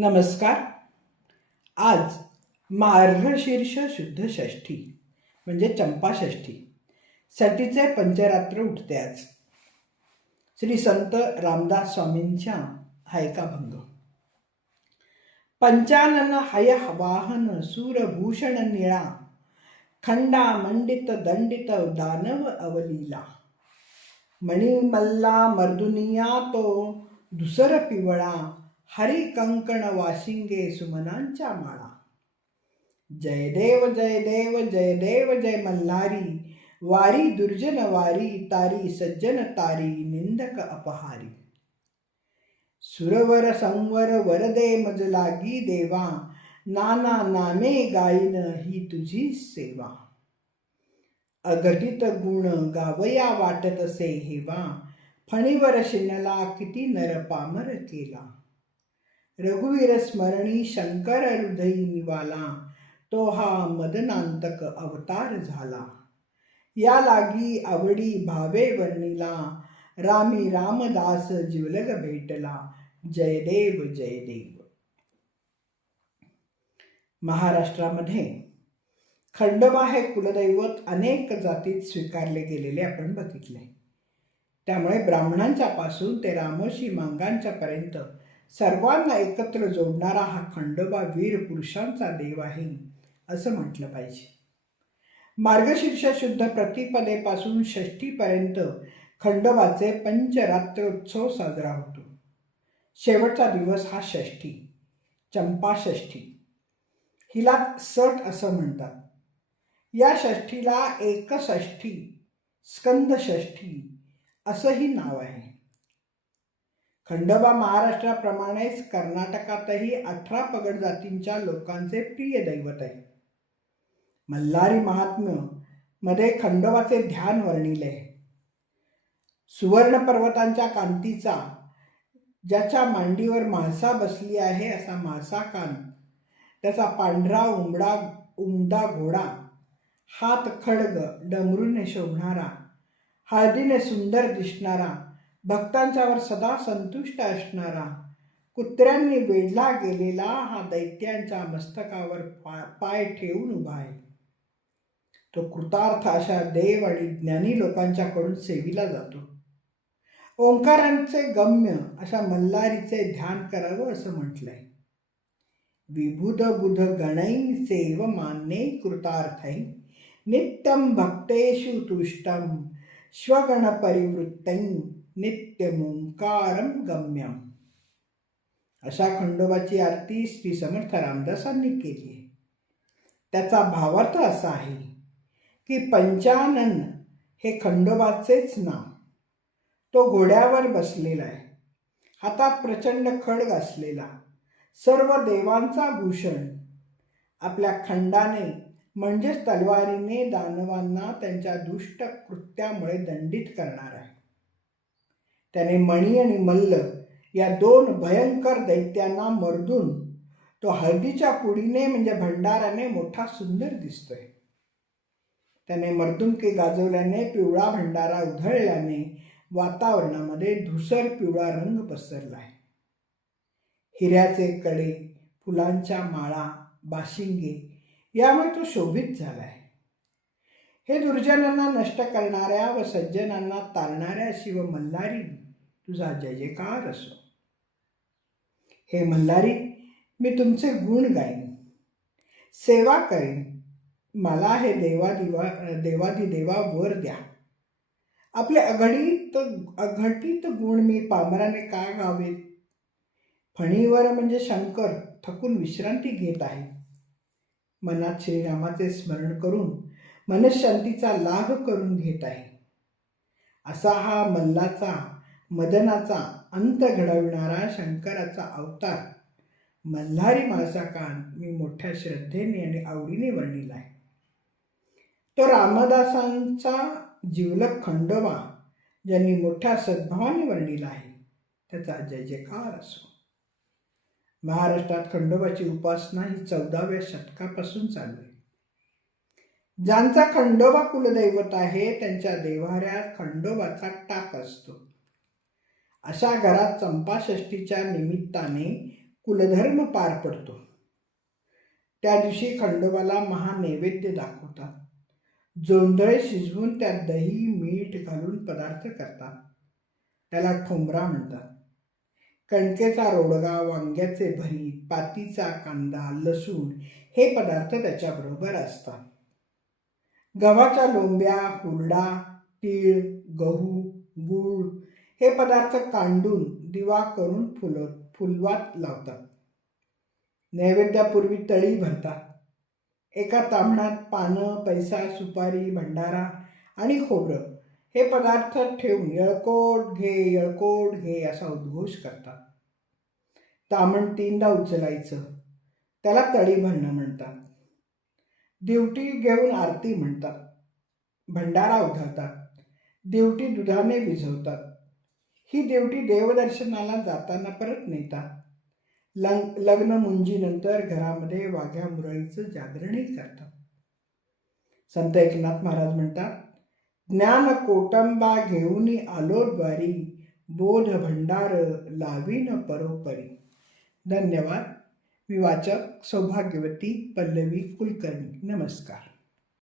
नमस्कार. आज मार्गशीर्ष शुद्ध षष्ठी म्हणजे चंपाषष्ठी सतीचे पंचरात्र उठत्याच श्री संत रामदास स्वामींच्या हायकाभंग. पंचानन हय वाहन सूरभूषण निळा खंडा मंडित दंडित दानव अवलीला. मणिमल्ला मर्दुनिया तो दुसर पिवळा हरिकंकण वाशिंगे सुमनांच्या माळा. जय देव जय देव जय देव जय मल्हारी. वारी दुर्जन वारी तारी सज्जन तारी निंदक अपहारी. सुरवर संवर वरदे मज लागी देवा. नाना नामे गाईन ही तुझी सेवा. अघटित गुण गावया वाटत असे हेवा फणीवर शिनला किती नर पामर केला. रघुवीर स्मरणी शंकर हृदयी निवाला तो हा मदनांतक अवतार झाला. या लागी आवडी भावे वर्णिला रामी रामदास जिवलग भेटला. जयदेव जयदेव महाराष्ट्रामध्ये खंडोबा हे कुलदैवत अनेक जातीत स्वीकारले गेलेले आपण बघितले. त्यामुळे ब्राह्मणांच्या पासून ते रामोशी मांगांच्या पर्यंत सर्वांना एकत्र जोडणारा हा खंडोबा वीर पुरुषांचा देव आहे असं म्हटलं पाहिजे. मार्गशीर्ष शुद्ध प्रतिपदेपासून षष्टीपर्यंत खंडोबाचे पंचरात्रोत्सव साजरा होतो. शेवटचा दिवस हा षष्ठी चंपा षष्ठी. हिला सट असं म्हणतात. या षष्ठीला एकषष्ठी स्कंद षष्ठी असंही नाव आहे. खंडोबा महाराष्ट्राप्रमाणेच कर्नाटकातही अठरा पगड जातींच्या लोकांचे प्रिय दैवत आहे मल्हारी महात्म्यमध्ये खंडोबाचे ध्यान वर्णिले सुवर्ण पर्वतांच्या कांतीचा ज्याच्या मांडीवर म्हाळसा बसली आहे असा म्हाळसा कांत त्याचा पांढरा उमडा उमदा घोडा हात खडग डमरूने शोभणारा हळदीने सुंदर दिसणारा भक्तांच्यावर सदा संतुष्ट असणारा. कुत्र्यांनी वेढला गेलेला हा दैत्यांच्या मस्तकावर पाय ठेवून उभा आहे. तो कृतार्थ अशा देव आणि ज्ञानी लोकांच्याकडून सेविला जातो. ओंकारांचे गम्य अशा मल्हारीचे ध्यान करावं असं म्हटलंय. विबुध बुध गणै सेव मान्ये कृतार्थै. नित्यं भक्तेषु तुष्टं. श्वगण परिवृत्तै नित्यमोंकारम गम्यम। अशा खंडोबाची आरती श्री समर्थ रामदासांनी केली आहे. त्याचा भावार्थ असा आहे की पंचानन हे खंडोबाचेच नाव. तो घोड्यावर बसलेला आहे. हातात प्रचंड खडग असलेला सर्व देवांचा भूषण. आपल्या खंडाने म्हणजेच तलवारीने दानवांना त्यांच्या दुष्ट कृत्यामुळे दंडित करणार आहे. त्याने मणी आणि मल्ल या दोन भयंकर दैत्यांना मर्दून तो हळदीच्या पुडीने म्हणजे भंडाराने मोठा सुंदर दिसतोय. त्याने मर्दुमके गाजवल्याने पिवळा भंडारा उधळल्याने वातावरणामध्ये धुसर पिवळा रंग पसरला आहे हिऱ्याचे कडे फुलांच्या माळा बाशिंगे यामुळे तो शोभित झाला आहे हे दुर्जनांना नष्ट करणाऱ्या व सज्जनांना तारणाऱ्या शिव मल्हारी तुझा जय जयकार असो. हे मल्हारी मी तुमचे गुण गाईन. सेवा करेन. मला हे देवादिवा देवादिदेवा वर द्या. आपले अघडीत अघटित गुण मी पामराने का गावेत? फणीवर म्हणजे शंकर थकून विश्रांती घेत आहे. मनात श्रीरामाचे स्मरण करून मनशांतीचा लाभ करून घेत आहे. असा हा मल्लाचा मदनाचा अंत घडविणारा शंकराचा अवतार. मल्हारी माळसाकान मी मोठ्या श्रद्धेने आणि आवडीने वर्णिला आहे. तो रामदासांचा जीवलक खंडोबा ज्यांनी मोठ्या सद्भावाने वर्णिला आहे त्याचा जय जयकार असो. महाराष्ट्रात खंडोबाची उपासना ही चौदाव्या शतकापासून चालू आहे. ज्यांचा खंडोबा कुलदैवत आहे त्यांच्या देव्हाऱ्यात खंडोबाचा टाक असतो. अशा घरात चंपाषष्टीच्या निमित्ताने कुलधर्म पार पडतो. त्या दिवशी खंडोबाला महानैवेद्य दाखवतात. जोंधळे शिजवून त्यात दही मीठ घालून पदार्थ करतात. त्याला ठोंबरा म्हणतात. कणकेचा रोडगा वांग्याचे भरीत पातीचा कांदा लसूण हे पदार्थ त्याच्याबरोबर असतात. गव्हाच्या लोंब्या हुरडा तीळ गहू गूळ हे पदार्थ कांडून दिवा करून फुल फुलवात लावतात. नैवेद्यापूर्वी तळी भरतात. एका तांबणात पानं पैसा सुपारी भंडारा आणि खोबरं हे पदार्थ ठेवून यळकोट घे येळकोट घे असा उद्घोष करतात. तामण तीनदा उचलायचं. त्याला तळी भरणं म्हणतात. देवटी घेऊन आरती म्हणतात. भंडारा उधळतात. देवटी दुधाने विझवतात. ही देवटी देवदर्शनाला जाताना परत नेतात. लंग लग्न मुंजीनंतर घरामध्ये वाघ्या मुरळीचं जागरणही करतात. संत एकनाथ महाराज म्हणतात ज्ञान कोटंबा घेऊन आलो द्वारी बोध भंडार लावीन परोपरी. धन्यवाद. मी वाचक सौभाग्यवती पल्लवी कुलकर्णी. नमस्कार.